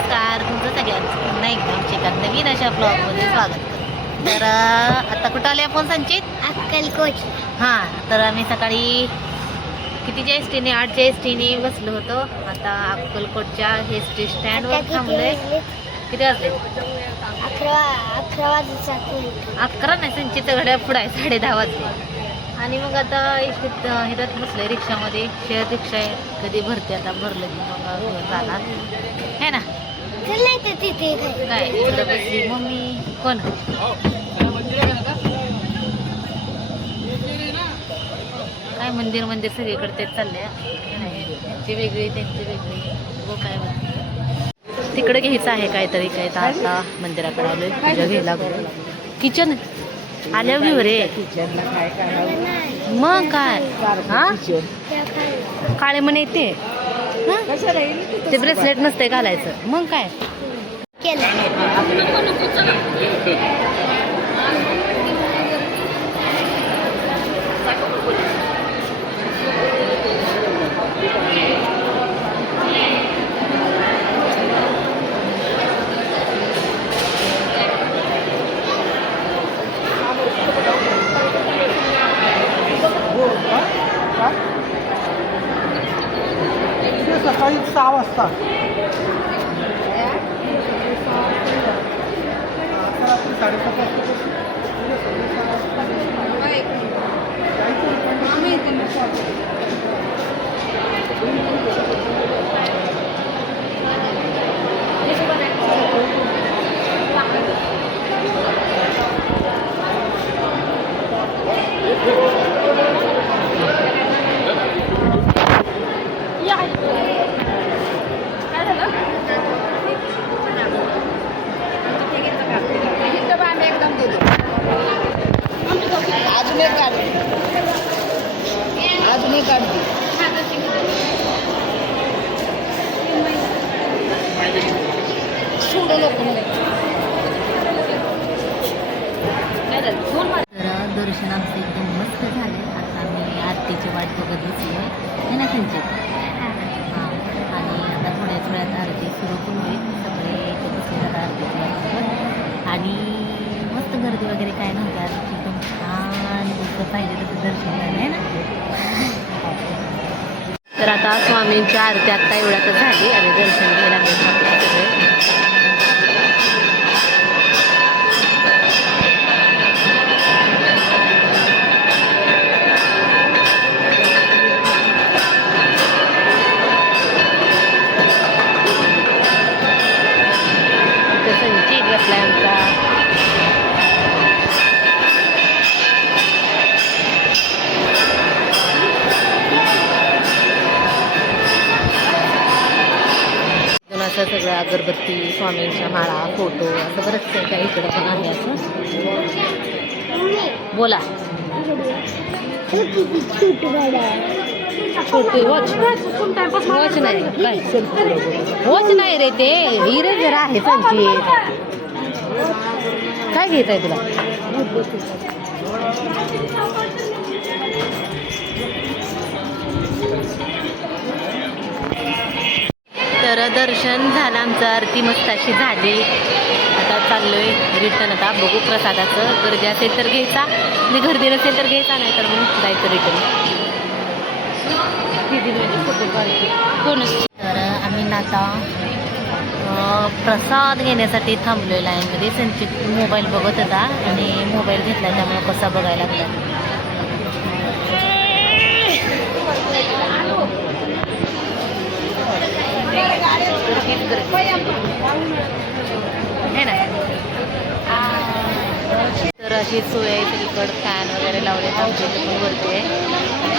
नमस्कार, तुमचं सगळ्यांचं पुन्हा एकदा आमच्या एका नवीन अशा ब्लॉगमध्ये स्वागत करतो. तर आता कुठं आले आपण संचित? अक्कलकोट. हां, तर आम्ही सकाळी कितीच्या एस टीने 8च्या एस टीने बसलो होतो. आता अक्कलकोटच्या एस टी स्टँडवर थांबलोय. किती वाजले? 11 वाजता. 11 नाही, संचित घड्या पुढे आहे, 10:30 वाजले. आणि मग आता इथं हिरत बसले रिक्षामध्ये. शेअर रिक्षा आहे, कधी भरते आता भरलं की मग जाणार है ना. तिथे काय इकडं बसली मम्मी. कोण काय मंदिर मंदिर सगळीकडे तेच चाललंय. त्यांची वेगळी त्यांची वेगळी. हो काय तिकडे घ्यायचं आहे काहीतरी काय. तर आता मंदिराकडे आलोय, पूजा घ्यायला. किचन आल्या व्ह्यू रे. मग काय हा काळे म्हणे येते ते ब्रेसलेट नसते घालायचं. मग काय सकाळी 6 वाजता. अजून एक काढ. सोडू नको मला. तर दर्शन आमचं एकदम मस्त झालं. आता आम्ही आरतीची वाट बघत बसलो आहे ना त्यांची. हां, आणि आता थोड्याच वेळात आरती सुरू पण होईल. सगळे इथे बसले जातात आरतीची वाट बघत. आणि मस्त गर्दी वगैरे काय नव्हती. आरती एकदम छान जसं पाहिजे तसं दर्शन झालं आहे ना. तर आता स्वामींची आरती आत्ता एवढ्यातच झाली आणि दर्शन घ्यायला सगळे. संचित बसलाय आमचा. असं सगळं अगरबत्ती, स्वामींच्या माळा, फोटो असं बरंच काही इकडं पण आहे. असं बोला. छोटी वॉच वॉच नाही काय वॉच नाही रे, ते इरेजर आहे संचित. काय घेत आहे तुला? तर दर्शन झालं आमचं, आरती मस्त अशी झाली. आता चाललोय रिटर्न. आता बघू प्रसादाचं, गर्दी असेल तर घ्यायचा आणि गर्दी नसेल तर घ्यायचा, नाही तर मग जायचं रिटर्न. तर आम्ही ना आता प्रसाद घेण्यासाठी थांबलोय लाईनमध्ये. संचित मोबाईल बघत होता आणि मोबाईल घेतला त्यामुळे कसा बघायला लागला. है ना. तर अशी सोय आहे सगळीकडं. फॅन वगैरे लावले आमच्या इथे पण वरती आहे.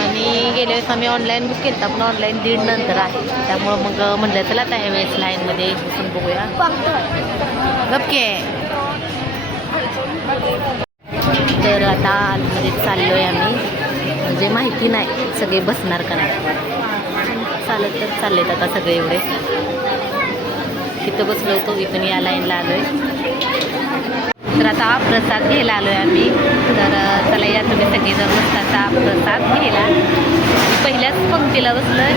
आणि गेल्या वेळेस आम्ही ऑनलाईन बुक केलं पण ऑनलाईन 1:30 नंतर आहे. त्यामुळं मग म्हटलं चला आता ह्यावेळेस लाईनमध्ये बसून बघूया. गपके. तर आता आतमध्ये चाललो आहे आम्ही. म्हणजे माहिती नाही सगळे बसणार का नाही. चालत तर चाललेत आता सगळे एवढे. तिथं बसलो होतो, इथून या लाईनला आलो आहे. तर आता प्रसाद घ्यायला आलो आहे आम्ही. तर चला या तुम्ही सगळेजण मस्त आता प्रसाद घ्यायला. पहिल्याच पंक्तीला बसलो आहे.